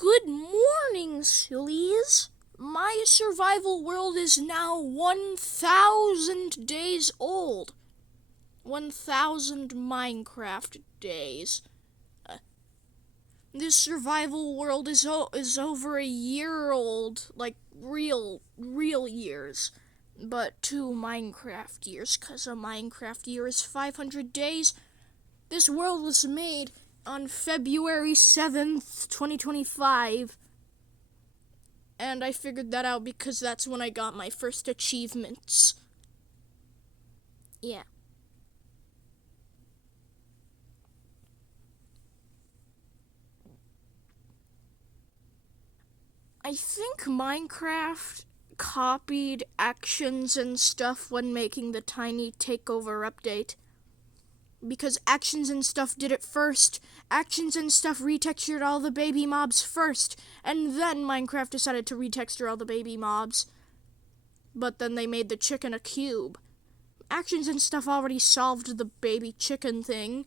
Good morning, sillies. My survival world is now 1,000 days old. 1,000 Minecraft days. This survival world is over a year old, like real years. But 2 Minecraft years, 'cause a Minecraft year is 500 days. This world was made on February 7th, 2025. And I figured that out because that's when I got my first achievements. Yeah. I think Minecraft copied Actions and Stuff when making the Tiny Takeover update. Because Actions and Stuff did it first. Actions and Stuff retextured all the baby mobs first, and then Minecraft decided to retexture all the baby mobs. But then they made the chicken a cube. Actions and Stuff already solved the baby chicken thing,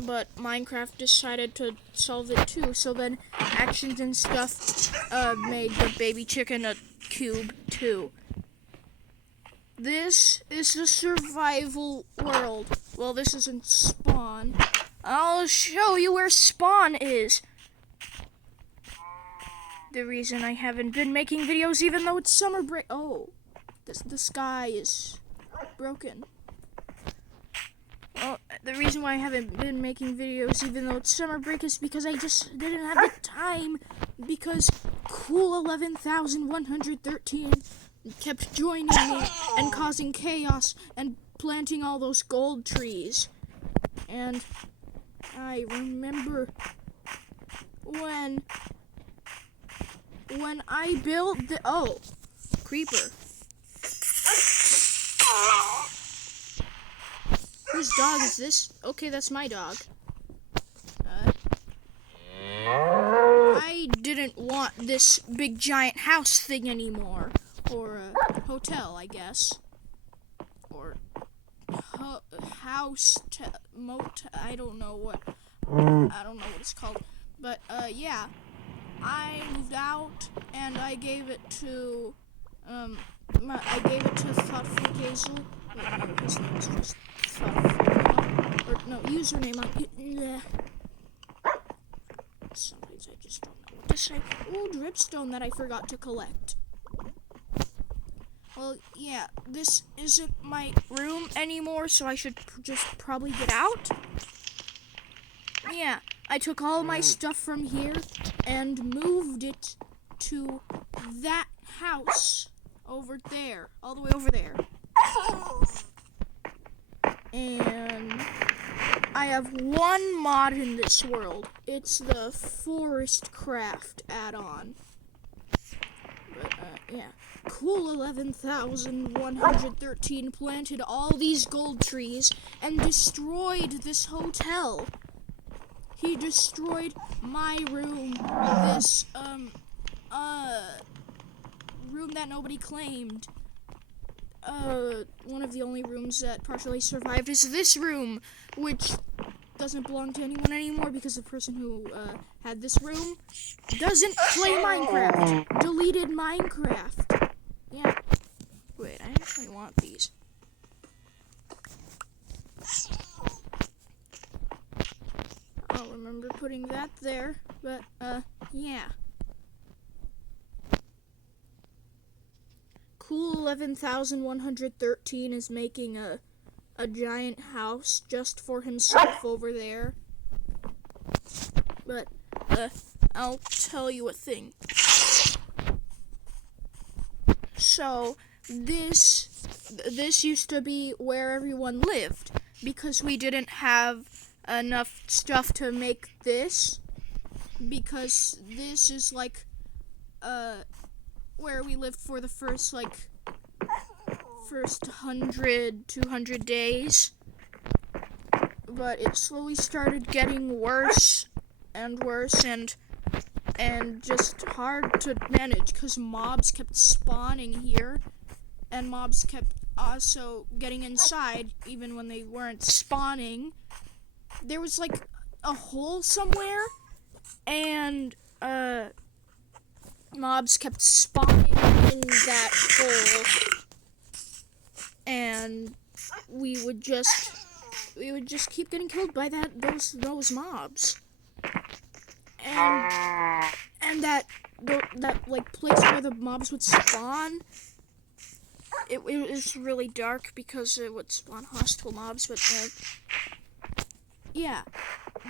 but Minecraft decided to solve it too, so then Actions and Stuff made the baby chicken a cube too. This is the survival world. Well, this isn't Spawn. I'll show you where Spawn is. The reason I haven't been making videos even though it's summer break. Oh, the sky is broken. Well, the reason why I haven't been making videos even though it's summer break is because I just didn't have the time, because Cool 11,113 kept joining me and causing chaos and planting all those gold trees. And I remember when I built the... Oh, creeper. Whose dog is this? Okay, that's my dog. I didn't want this big giant house thing anymore. Or a hotel, I guess. Or house, motel, I don't know what it's called. But, yeah. I moved out, and I gave it to, Thoughtful Hazel. Wait, no, his name is just Thoughtful. Or, no, username, Sometimes I just don't know what to say. Ooh, dripstone that I forgot to collect. Well, yeah, this isn't my room anymore, so I should just probably get out. Yeah, I took all my stuff from here and moved it to that house over there, all the way over there. And I have one mod in this world. It's the Forest Craft add-on. But, yeah. Cool 11,113 planted all these gold trees and destroyed this hotel. He destroyed my room, this, room that nobody claimed. One of the only rooms that partially survived is this room, which doesn't belong to anyone anymore because the person who, had this room doesn't play Minecraft. Deleted Minecraft. Yeah. Wait, I actually want these. I'll remember putting that there, but, yeah. Cool 11,113 is making a giant house just for himself over there. But, I'll tell you a thing. So, this used to be where everyone lived, because we didn't have enough stuff to make this, because this is like where we lived for the first 100, 200 days, but it slowly started getting worse and worse and just hard to manage, because mobs kept spawning here, and mobs kept also getting inside even when they weren't spawning. There was like a hole somewhere And, mobs kept spawning in that hole. And we would just keep getting killed by those mobs. And that like place where the mobs would spawn, it was really dark because it would spawn hostile mobs, but yeah,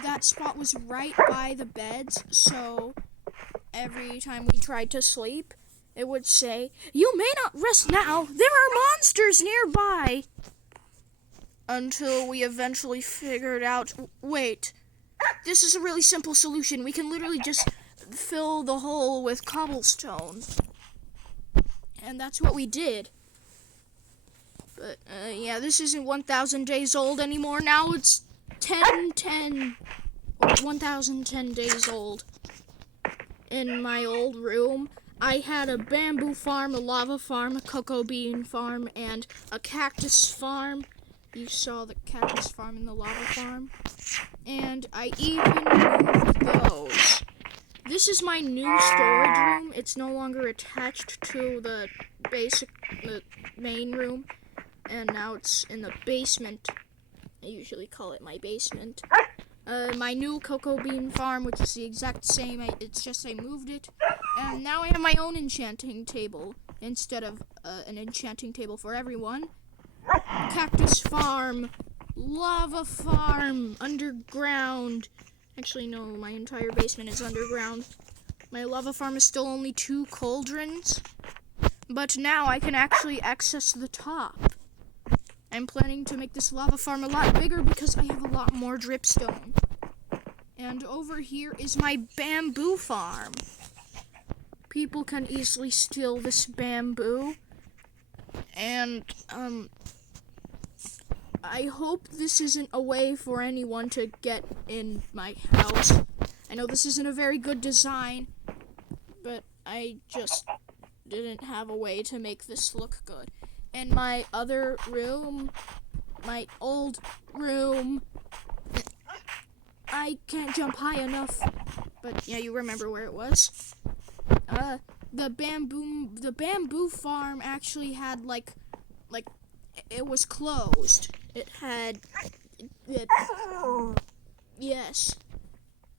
that spot was right by the beds, so every time we tried to sleep, it would say, "You may not rest now, there are monsters nearby." Until we eventually figured out, wait, this is a really simple solution. We can literally just fill the hole with cobblestone. And that's what we did. But, yeah, this isn't 1,000 days old anymore. Now it's 1,010 days old. In my old room, I had a bamboo farm, a lava farm, a cocoa bean farm, and a cactus farm. You saw the cactus farm and the lava farm. And I even moved those. This is my new storage room. It's no longer attached to the main room. And now it's in the basement. I usually call it my basement. My new cocoa bean farm, which is the exact same. It's just I moved it. And now I have my own enchanting table instead of an enchanting table for everyone. Cactus farm, lava farm, underground. Actually, no, my entire basement is underground. My lava farm is still only 2 cauldrons, but now I can actually access the top. I'm planning to make this lava farm a lot bigger because I have a lot more dripstone. And over here is my bamboo farm. People can easily steal this bamboo. And, I hope this isn't a way for anyone to get in my house. I know this isn't a very good design, but I just didn't have a way to make this look good. In my other room, my old room, I can't jump high enough, but yeah, you remember where it was. The bamboo farm actually had like it was closed. Yes.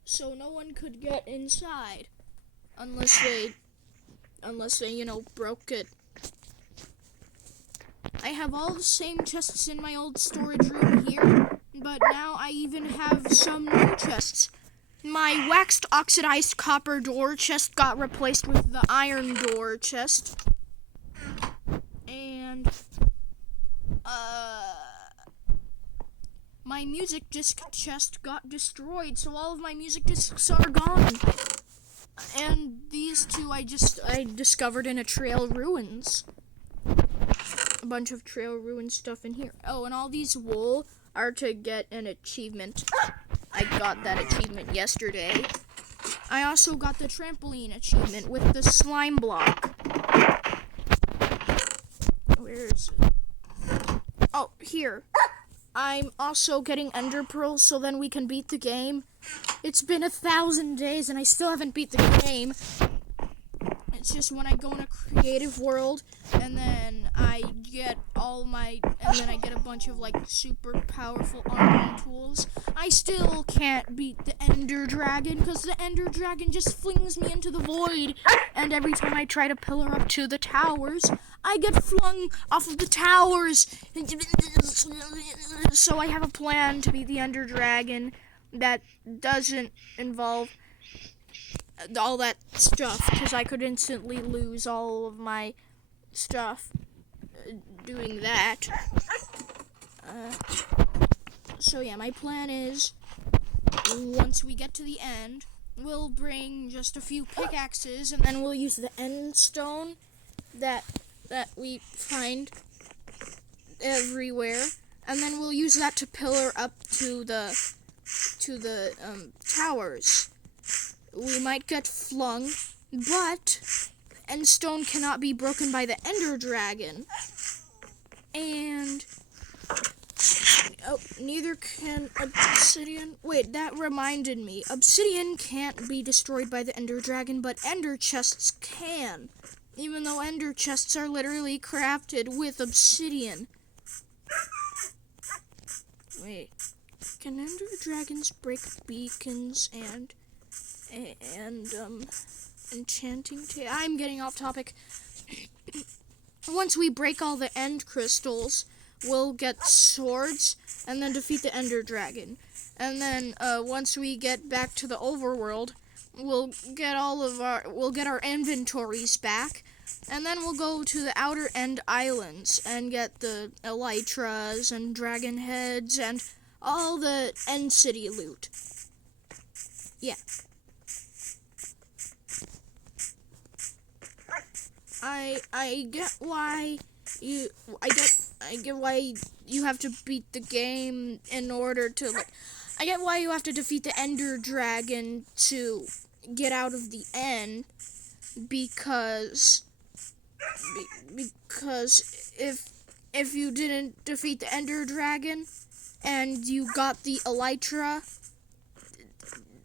So no one could get inside unless they broke it. I have all the same chests in my old storage room here, but now I even have some new chests. My waxed oxidized copper door chest got replaced with the iron door chest. And my music disc chest got destroyed, so all of my music discs are gone. And these two I discovered in a Trail Ruins. A bunch of Trail Ruins stuff in here. Oh, and all these wool are to get an achievement. I got that achievement yesterday. I also got the trampoline achievement with the slime block. Where is it? Oh, here. I'm also getting Ender Pearls so then we can beat the game. It's been 1,000 days and I still haven't beat the game. It's just when I go in a creative world and then I get a bunch of like super powerful armor tools, I still can't beat the Ender Dragon because the Ender Dragon just flings me into the void, and every time I try to pillar up to the towers, I get flung off of the towers. So I have a plan to beat the Ender Dragon that doesn't involve all that stuff, because I could instantly lose all of my stuff doing that. So yeah, my plan is, once we get to the end, we'll bring just a few pickaxes, and then we'll use the end stone that we find everywhere, and then we'll use that to pillar up to the towers. We might get flung, but end stone cannot be broken by the Ender Dragon. And Oh, neither can obsidian. Wait, that reminded me. Obsidian can't be destroyed by the ender dragon, but ender chests can. Even though ender chests are literally crafted with obsidian. Wait, can ender dragons break beacons and enchanting I'm getting off topic. Once we break all the end crystals, we'll get swords and then defeat the ender dragon. And then once we get back to the overworld, we'll get our inventories back, and then we'll go to the outer end islands and get the elytras and dragon heads and all the end city loot. Yeah. I get why you have to beat the game in order to I get why you have to defeat the ender dragon to get out of the end, because if you didn't defeat the ender dragon and you got the elytra,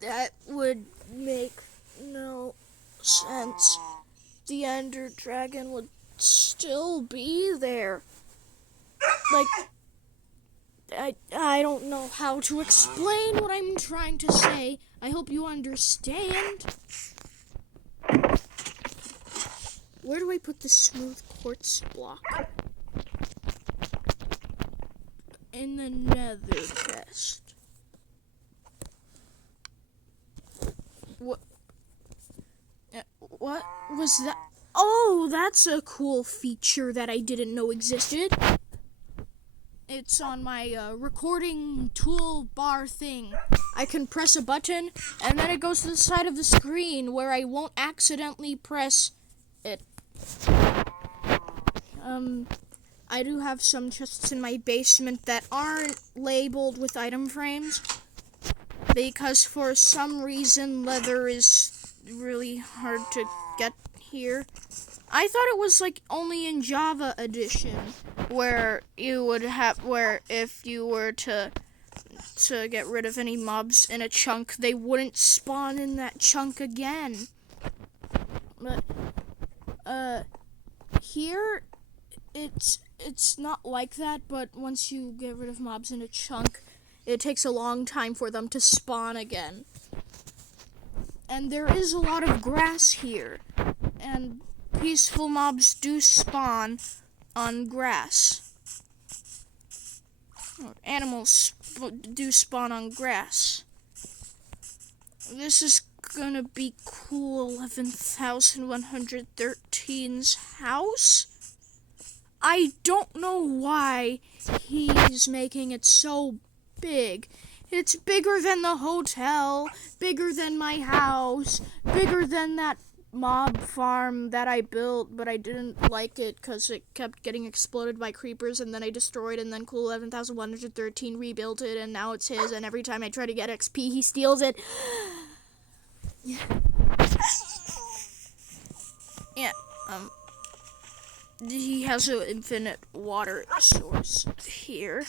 that would make no sense. The ender dragon would still be there. I don't know how to explain what I'm trying to say. I hope you understand. Where do I put the smooth quartz block? In the nether chest. What was that? Oh, that's a cool feature that I didn't know existed. It's on my recording toolbar thing. I can press a button, and then it goes to the side of the screen where I won't accidentally press it. I do have some chests in my basement that aren't labeled with item frames, because for some reason leather is really hard to get here. I thought it was only in Java edition where if you were to get rid of any mobs in a chunk, they wouldn't spawn in that chunk again. But here it's not like that, but once you get rid of mobs in a chunk, it takes a long time for them to spawn again. And there is a lot of grass here, and peaceful mobs do spawn on grass. Or animals do spawn on grass. This is gonna be cool. 11,113's house. I don't know why he's making it so big. It's bigger than the hotel, bigger than my house, bigger than that mob farm that I built, but I didn't like it because it kept getting exploded by creepers, and then I destroyed, and then cool 11,113 rebuilt it, and now it's his, and every time I try to get XP, he steals it. Yeah. Yeah, he has an infinite water source here.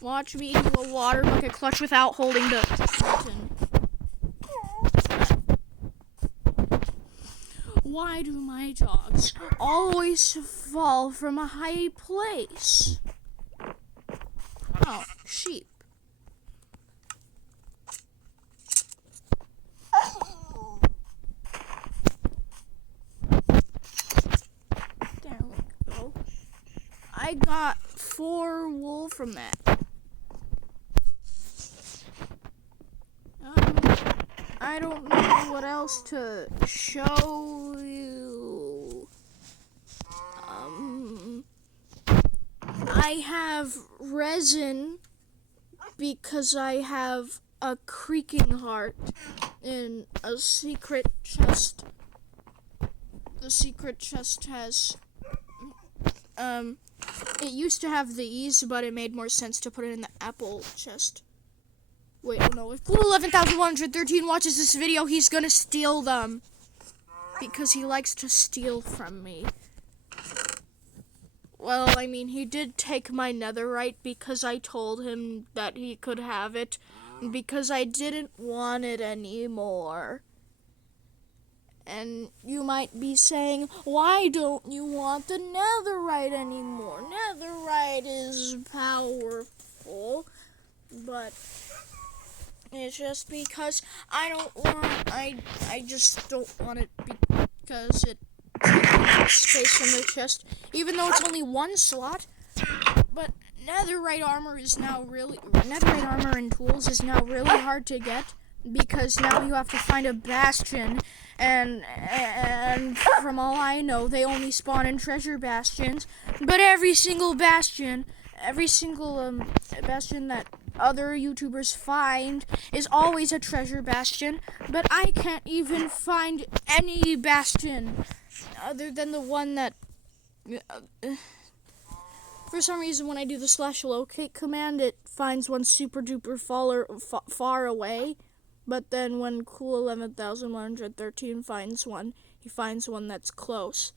Watch me do a water bucket clutch without holding the button. Why do my dogs always fall from a high place? Oh, sheep. There we go. I got 4 wool from that. I don't know what else to show you. I have resin because I have a creaking heart in a secret chest. The secret chest has, it used to have these, but it made more sense to put it in the apple chest. Wait, oh no, if Cool 11,113 watches this video, he's gonna steal them. Because he likes to steal from me. Well, I mean, he did take my netherite because I told him that he could have it because I didn't want it anymore. And you might be saying, why don't you want the netherite anymore? Netherite is powerful, but it's just because I just don't want it because it takes space in the chest, even though it's only one slot. But netherite armor and tools is now really hard to get because now you have to find a bastion, and from all I know, they only spawn in treasure bastions. But every single bastion that other YouTubers find is always a treasure bastion, but I can't even find any bastion other than the one that for some reason when I do the /locate command, it finds one super duper far away, but then when Cool 11,113 finds one, he finds one that's close.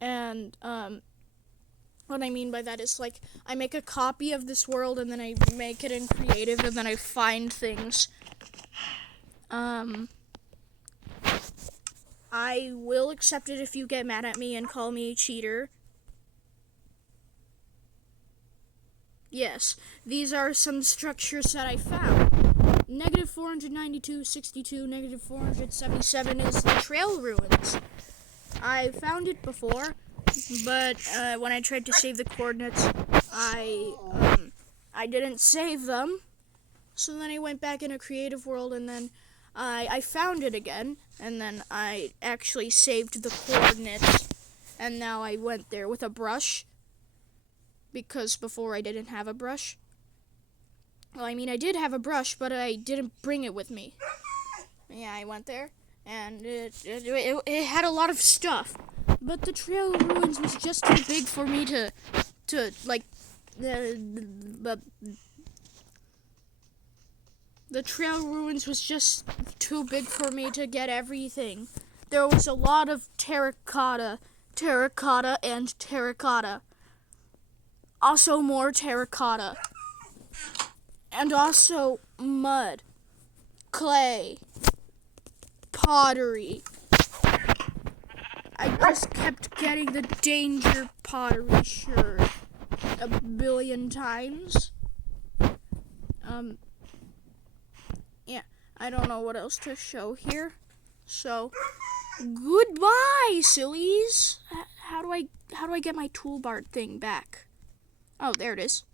And what I mean by that is, like, I make a copy of this world and then I make it in creative and then I find things. I will accept it if you get mad at me and call me a cheater. Yes, these are some structures that I found. Negative 492, 62, negative 477 is the trail ruins. I found it before, but when I tried to save the coordinates, I didn't save them. So then I went back in a creative world, and then I found it again, and then I actually saved the coordinates, and now I went there with a brush, because before I didn't have a brush. Well, I mean, I did have a brush, but I didn't bring it with me. Yeah, I went there, and it had a lot of stuff, but the trail ruins was just too big for me to like, the trail ruins was just too big for me to get everything. There was a lot of terracotta, and terracotta. Also more terracotta. And also mud, clay, pottery. I just kept getting the danger pottery shirt a billion times. Yeah, I don't know what else to show here. So, goodbye, sillies. How do I get my toolbar thing back? Oh, there it is.